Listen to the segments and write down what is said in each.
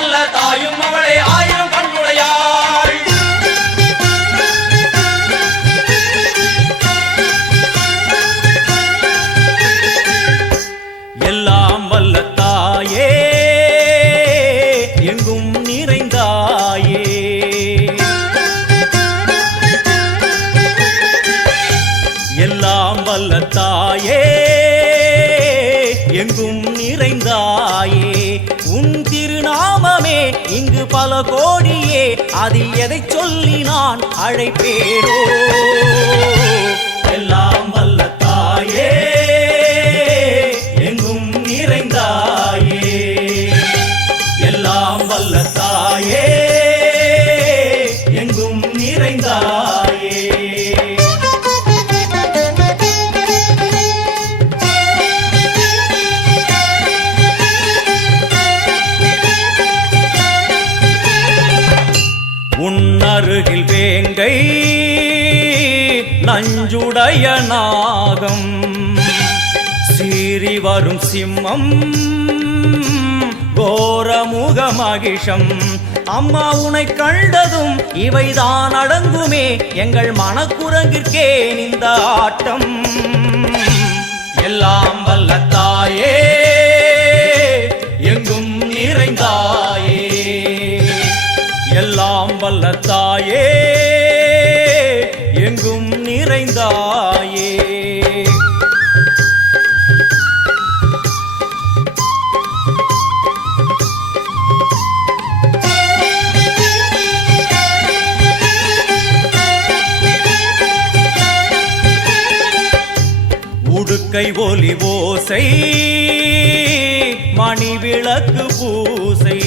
நல்ல தாயும் அவளே ஆயிரம் கண்ணுடையாள். எல்லாம் வல்ல தாயே எங்கும் நிறைந்தாயே, எல்லாம் வல்ல தாயே எங்கும் நிறைந்தாயே. உன் திருநாமமே இங்கு பல கோடியே, அதில் எதை சொல்லி நான் அழைப்பேனோ. எல்லாம் வல்ல தாயே எங்கும் நிறைந்தாயே, எல்லாம் வல்ல தாயே எங்கும் நிறைந்தாயே. உன்னருகில் வேங்கை நஞ்சுடைய நாகம், சீறி வரும் சிம்மம் கோரமுக மகிஷம். அம்மா உனை கண்டதும் இவைதான் அடங்குமே, எங்கள் மனக்குரங்கிற்கே இந்த ஆட்டம். எல்லாம் வல்ல தாயே எங்கும் நிறைந்தாயே, எல்லாம் வல்ல தாயே எங்கும் நிறைந்தாயே. உடுக்கை ஒலி ஓசை மணி விளக்கு பூசை,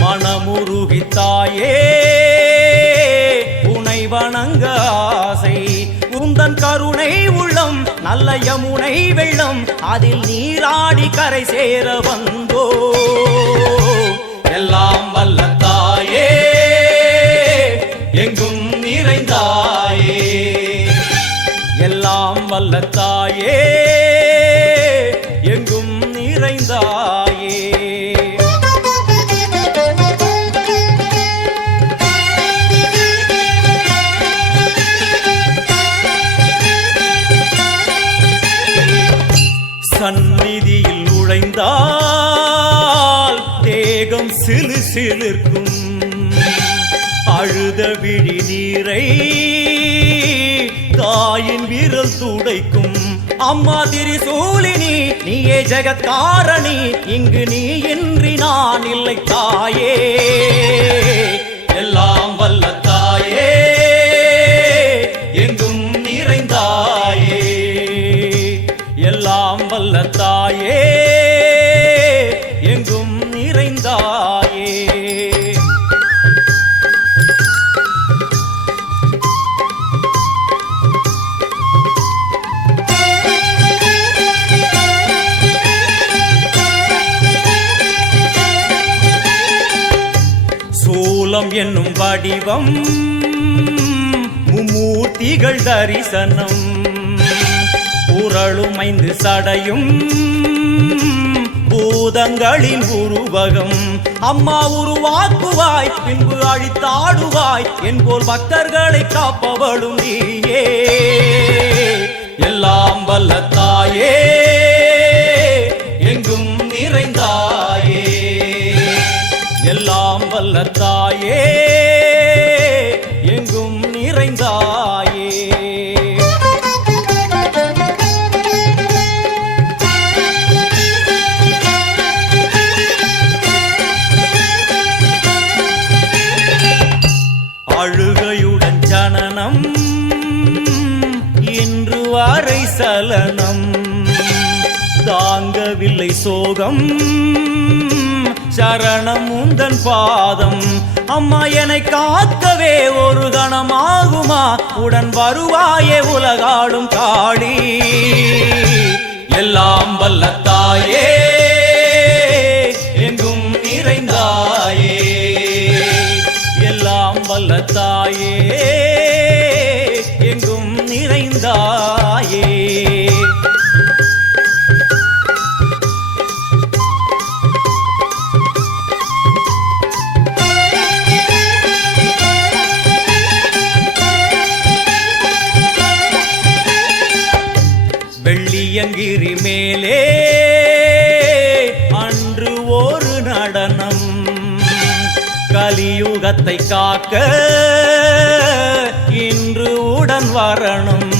மனமுருகி தாயே உனை வணங்க ஆசை. உந்தன் கருணை உள்ளம் நல்ல யமுனை வெள்ளம், அதில் நீராடி கரை சேர வந்தோ. எல்லாம் வல்ல தாயே எங்கும் நிறைந்தாயே, எல்லாம் வல்ல தாயே எங்கும் நிறைந்தாயே. சந்நிதியில் நுழைந்தால் தேகம் சிலு சிலிர்க்கும், அழுத விழி நீரை தாயின் விரல் துடைக்கும். அம்மா திரிசூலினி நீயே ஜெகத்காரணி, இங்கு நீ இன்றி நான் இல்லை தாயே. எல்லாம் வல்ல தாயே எங்கும் நிறைந்தாயே, எல்லாம் வல்ல தாயே எங்கும் நிறைந்தாயே. சூலம் என்னும் வடிவம் மும்மூர்த்திகள் தரிசனம், உரளும் 5 சடையும் பூதங்களின் உருவகம். அம்மா உருவாக்குவாய் பின்பு அழித்தாடுவாய், என்போல் பக்தர்களை காப்பவளும் நீயே. எல்லாம் வல்ல தாயே எங்கும் நிறைந்தாயே, எல்லாம் வல்ல தாயே எங்கும் நிறைந்தாயே. அழுகையுடன் ஜனனம் இன்று வரை சலனம், தாங்கவில்லை சோகம் சரணம் உந்தன் பாதம். அம்மா என்னை காக்கவே ஒரு கணமாகுமா, உடன் வருவாயே உலகாடும் காளி. எல்லாம் வல்ல தாயே எங்கும் நிறைந்தாயே, எல்லாம் வல்ல தாயே எங்கும் நிறைந்தாயே. தூக்கத்தை காக்க இன்று உடன் வரணும்.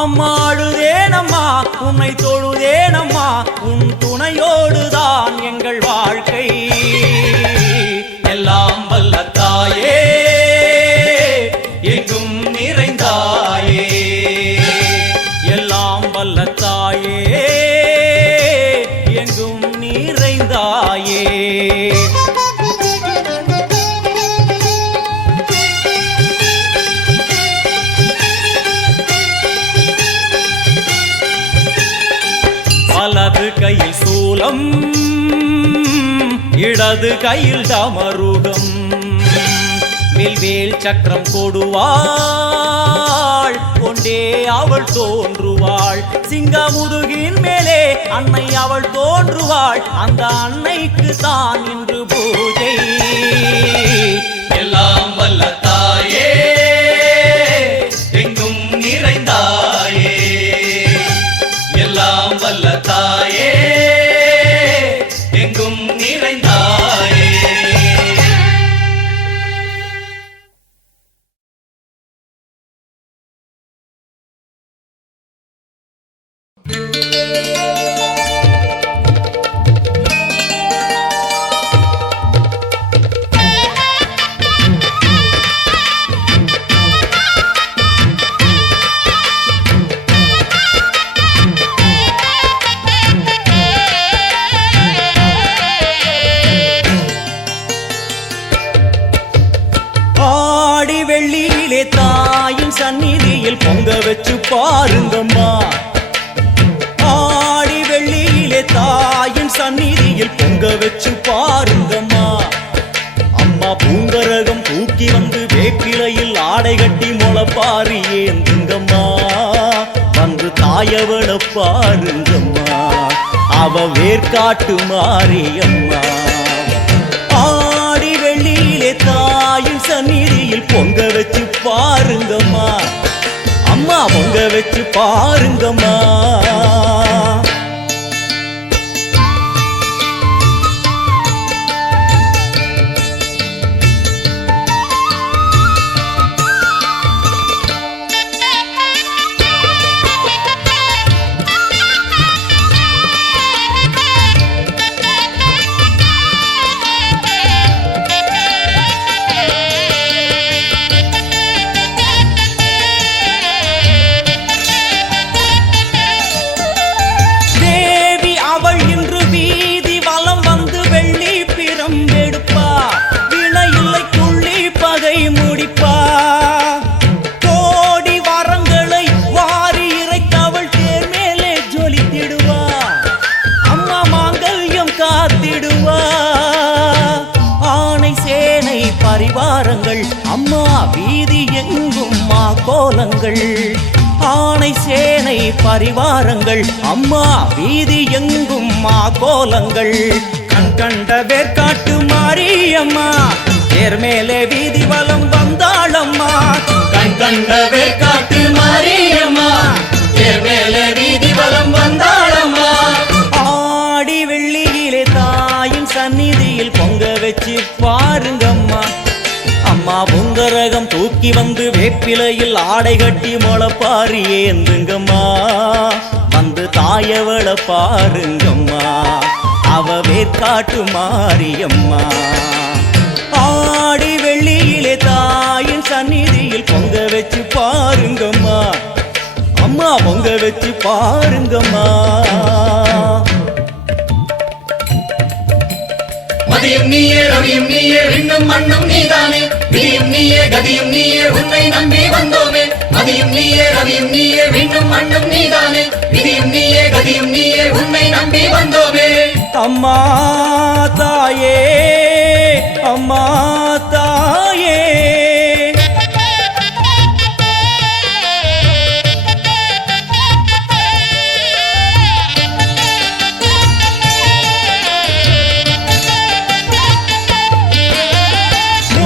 அம்மா அழுதேனம்மா உன்னை தொழுதேனம்மா, உன் துணையோடுதான் எங்கள் வாழ்க்கை. எல்லாம் வல்ல தாயே எங்கும் நிறைந்தாயே, எல்லாம் வல்ல தாயே எங்கும் நிறைந்தாயே. வலது கையில் சூலம், இடது கையில் டமருகம், வில்வேல் சக்கரம் கொடுவாள், கொண்டே அவள் தோன்றுவாள். சிங்கமுதுகின் மேலே அன்னை அவள் தோன்றுவாள், அந்த அன்னைக்கு தான் இன்று பூஜை. எல்லாம் வல்ல தாயே எங்கும் நிறைந்தாயே, எல்லாம் வல்ல தாயே எங்கும் நிறைந்தாயே. ஆடி வெள்ளியிலே தாயின் சந்நிதியில் பொங்க வச்சு பாருங்கம்மா, ஆடி வெள்ளியிலே தாயின் சந்நிதியில் பொங்க வச்சு பாருங்கம்மா. அம்மா பூங்கரகம் தூக்கி வந்து வேப்பிலையில் ஆடை கட்டி முளைப்பாரி ஏந்துங்கம்மா, வந்து தாயவள பாருங்கம்மா, அவ வேர்காட்டு மாரியம்மா. ஆடி வெள்ளியிலே தாயின் சந்நிதியில் பொங்க வச்சு பாருங்கம்மா, அம்மா பொங்க வச்சு பாருங்கம்மா. பரிவாரங்கள் அம்மா வீதி எங்கும் மா கோலங்கள், ஆணை சேனை பரிவாரங்கள் அம்மா வீதி எங்கும் மா கோலங்கள். கண் கண்ட வேர்காட்டு மாரியம்மா தேர் மேலே வீதி வலம் வந்தாளம்மா, கண் கண்ட வேர்காட்டு மாரியம்மா தேர் மேலே வீதி வலம் வந்தாளம்மா. ஆடி வெள்ளியிலே தாயின் சந்நிதியில் பொங்க வச்சு பாருங்கம்மா, அம்மா பொங்கரகம் தூக்கி வந்து வேப்பிலையில் ஆடை கட்டி முளைப்பாரி ஏந்துங்கம்மா, வந்து தாயவள பாருங்கம்மா, அவ வேர்காட்டு மாரியம்மா. ஆடி வெள்ளியிலே தாயின் சந்நிதியில் பொங்க வச்சு பாருங்கம்மா, அம்மா பொங்க வச்சு பாருங்கம்மா. மதியும் நீயே ரவியும் நீயே விண்ணும் மண்ணும் நீதானே, விதியும் நீயே கதியும் நீயே உன்னை நம்பி வந்தோமே. மதியும் நீயே ரவியும் நீயே விண்ணும் மண்ணும் நீதானே, விதியும் நீயே கதியும் நீயே உன்னை நம்பி வந்தோமே. அம்மா தாயே அம்மா தாயே,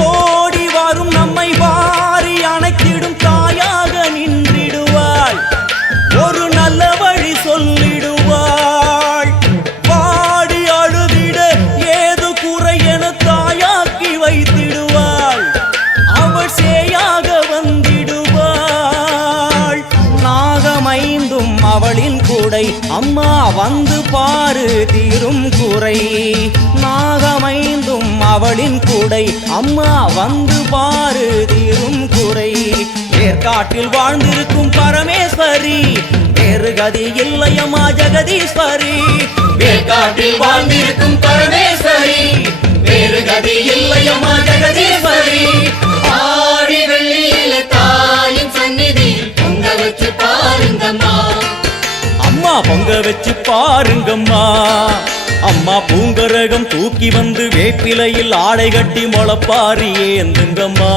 ஓடி வரும் நம்மை வாரி அணைத்திடும் தாயாக நின்றிடுவாள், ஒரு நல்ல வழி சொல்லிடுவாள். வாடி அழுதிட ஏது குறை என தாயாக்கி அவளின் கூடை அம்மா வந்து பாரு தீரும் குறை. ஏற்காட்டில் வாழ்ந்திருக்கும் பரமேஸ்வரி வேறு கதி இல்லையம்மா ஜெகதீஸ்வரி. வேற்காட்டில் வாழ்ந்திருக்கும் பரமேஸ்வரி வேறு கதி இல்லையம்மா ஜெகதீஸ்வரி. ஆடி வெள்ளியில தாயின் சந்நிதியில் பொங்க வச்சு பாருங்கம்மா. அம்மா பொங்க வச்சு பாருங்கம்மா. அம்மா பூங்கரகம் தூக்கி வந்து வேப்பிலையில் ஆடை கட்டி முளப்பாரி ஏந்துங்கம்மா.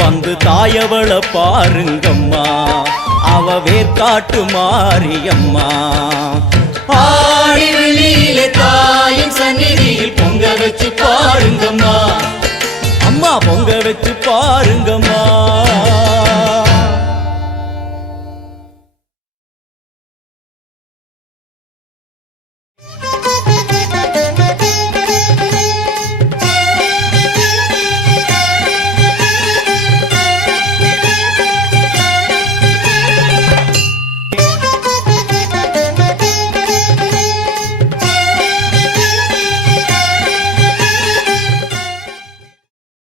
வந்து தாயவள பாருங்கம்மா, அவ வேற்காட்டு மாரியம்மா. ஆடி வெள்ளியில தாயின் சந்நிதியில் பொங்க வச்சு பாருங்கம்மா. அம்மா பொங்க வச்சு பாருங்கம்மா.